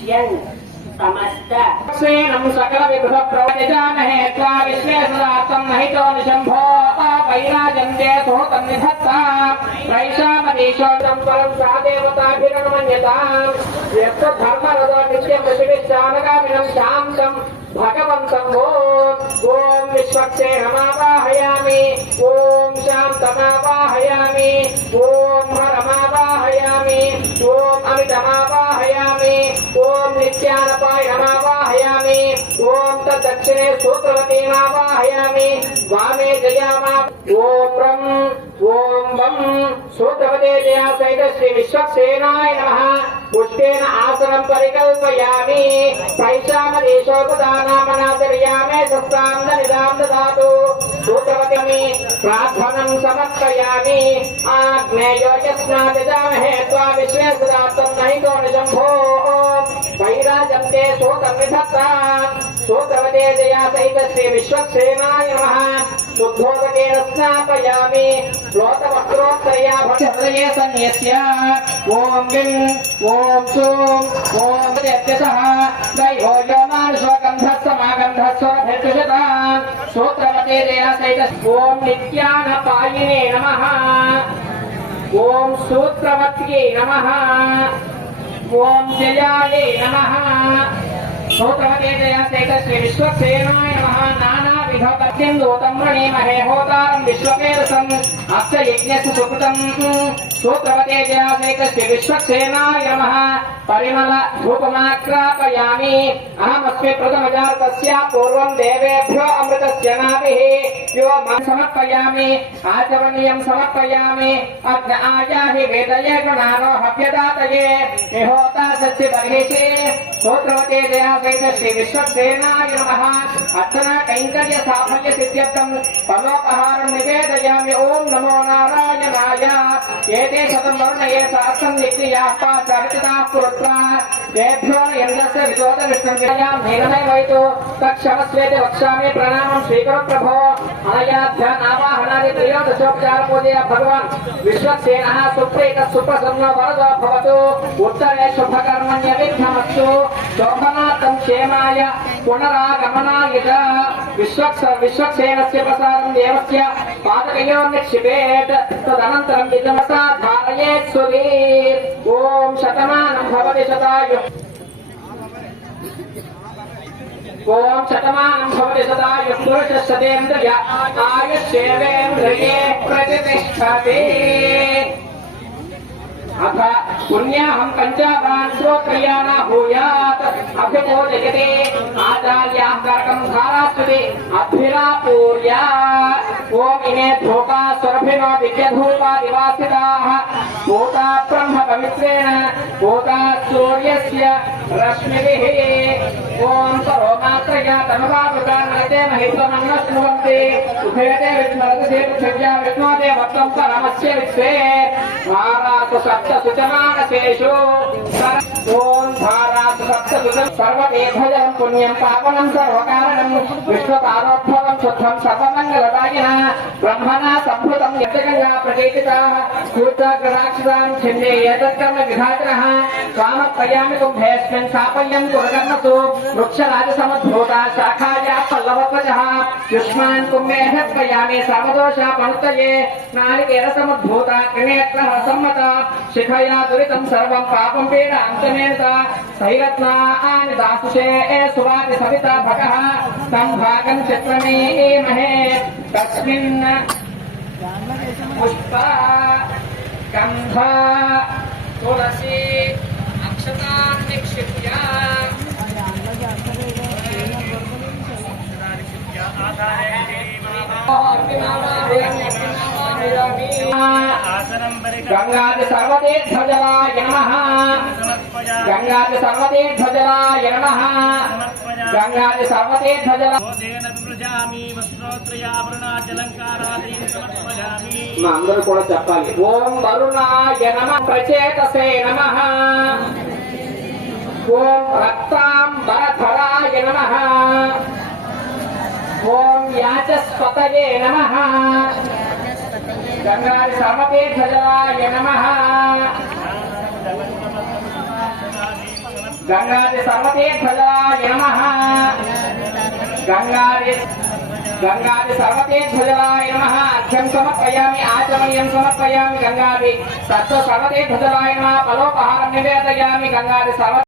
समस्त सेनम सकल विभव प्रवचजामहे त्वा विश्वेश्वरात्मं महितो निशंभो वैराजन्ते सोतं निधत्ता वैशामदेशोदं परं सा देवताभिर्नमन्यतां यत्र धर्मरदो नित्यं विश्वेश्चानगामिनं शान्तं भगवन्तं ॐ विश्वक्सेनमावाहयामि ॐ शान्तमावाहयामि ॐ हरमावाहयामि ॐ अमितमावाहयामि ॐ नित्यानपायमावाहयामि ॐ तद्दक्षिणे सूत्रवतीमावाहयामि वामे जयामा ॐ रं ॐ वं सूत्रवते जया सहित श्री विश्वक्सेनाय नमः पुष्पेन आसनं परिकल्पयामि पैशामदेशोपदानामनादर्यामे सत्तां दनिदां ददातु सूत्रवतीमि प्रार्थनं समर्पयामि आग्नेयो यस्नादजामहे त्वा विश्वेश्वरात्मं महितो निजम्भो वैराजन्ते सोतं निधत्ता सूत्रवते जया सहित श्री विश्वक्सेनाय नमः शुद्धोदकेन स्नापयामि श्लोकवस्त्रोत्तरया भक्तहृदये सन्न्यस्य ॐ विं ॐ सूं ॐ यत्यसः दैवो योमानुष्वगन्धस्समागन्धस्वभिर्दुषतां सूत्रवते जया सहित ॐ नित्यानपायिने नमः ॐ सूत्रवत्यै नमः ॐ जयायै नमः सूत्रवते जया सहित श्री विश्वक्सेनाय नमः नानाविधपत्यं दूतं वृणीमहे होतारं विश्वकेरसम् अस्य यज्ञस्य सुकृतं सूत्रवते जया सहित श्री विश्वक्सेनाय नमः परिमल धूपमाक्रापयामि अहमस्मि प्रथमजातस्य पूर्वं देवेभ्यो अमृतस्य नाभिः यो समर्पयामि आचमनीयं समर्पयामि अग्न आयाहि वेदये गणानो हव्यदातये निहोता सच्चि बर्हिषि सूत्रवते जया सहित श्री विश्वक्सेनाय नमः अर्चना कैंकर्य साफल्य सिद्ध्यर्थं फलोपहारं निवेदयामि ओम नमो नारायणाय एते शतं वर्णये सहस्रं नित्याः पाचरिताः पुरुत्रा तेभ्यो यन्दस्य विदोत विष्णुविद्यां नीलमयवैतो तक्षमस्वेति वक्ष्यामि प्रणामं स्वीकुरु प्रभो अनयाध्यानावाहनादि त्रयोदशोपचार पूजय भगवान् विश्वक्सेनः सुप्रीतः सुप्रसन्नो वरदो भवतु उत्तरे शुभकर्मण्य विघ्नमस्तु शोभनार्थं क्षेमाय पुनरागमनाय च विश्वक्सेनस्य प्रसादं देवस्य पादकयोः निक्षिपेत् तदनन्तरं विजमसा धारयेत् सुधीर् ॐ शतमानं भवति शतायुः ॐ शतमानं भवति शतायुः पुरुषः शतेन्द्रिय आयुष्येवेन्द्रिये प्रतिष्ठति अथ पुण्याहं पंचाभ्रान् श्रोत्रयाना भूयात् अभ्युपोजयते आचार्याः कर्कं धारास्तुति अभिरापूर्या ॐ इमे धूपा सुरभिनो दिव्यधूपा निवासिताः भूता ब्रह्म पवित्रेण भूता सूर्यस्य रश्मिभिः ॐ परोमात्रया तमवावृता नरते महित्वमन्नस्नुवन्ति उभयते विष्णुरते पृथिव्या विष्णोते वक्तं परमस्य विश्वे धारासु सप्तसुचमानसेषु ॐ धारासु सप्तसुचं सर्वमेधजलं पुण्यं पावनं सर्वकारणं विश्वकारोद्भवं शुद्धं सर्वमङ्गलदायिनः ब्रह्मणा सम्भूतं यज्ञगङ्गा प्रकीर्तिताः कूटग्राक्षितां छिन्ने यदक्रम विघातनः स्वामर्पयामि कुम्भेऽस्मिन् स्थापयं कुरकर्मसु वृक्षराजसमुद्भूता शाखाया पल्लवध्वजः युष्मान् कुम्भेः अर्पयामि सर्वदोषापनुत्तये नारिकेलसमुद्भूता त्रिनेत्रः सम्मता शिखया दुरितं सर्वं पापं पीडान्तमेता सैरत्नानि दासुषे सुवाति सविता भगः तं भागं चित्रमेमहे तस्मिन् पुष्पा गन्ध तुलसी अक्षतान् निक्षिप्य गंगादि सर्वतीर्थजलाय नमः गंगादि सर्वतीर्थजलाय नमः गंगादि सर्वतीर्थजला మా అందరూ కూడా చెప్పాలి ఓం వరుణాయ నమః ప్రచేతసే నమః ఓం రక్తాంబరధరాయ నమః ఓం యాచస్పతయే నమః గంగాది సర్వతీర్థజలాయ నమః గంగాది సర్వతీర్థజలాయ నమః గంగాది సర్వతీర్థజలాయ నమః అర్ఘ్యం సమర్పయామి ఆచమనీయం సమర్పయామి గంగాది సర్వతీర్థజలాయ నమః ఫలోపహారం నివేదయామి గంగాది సర్వ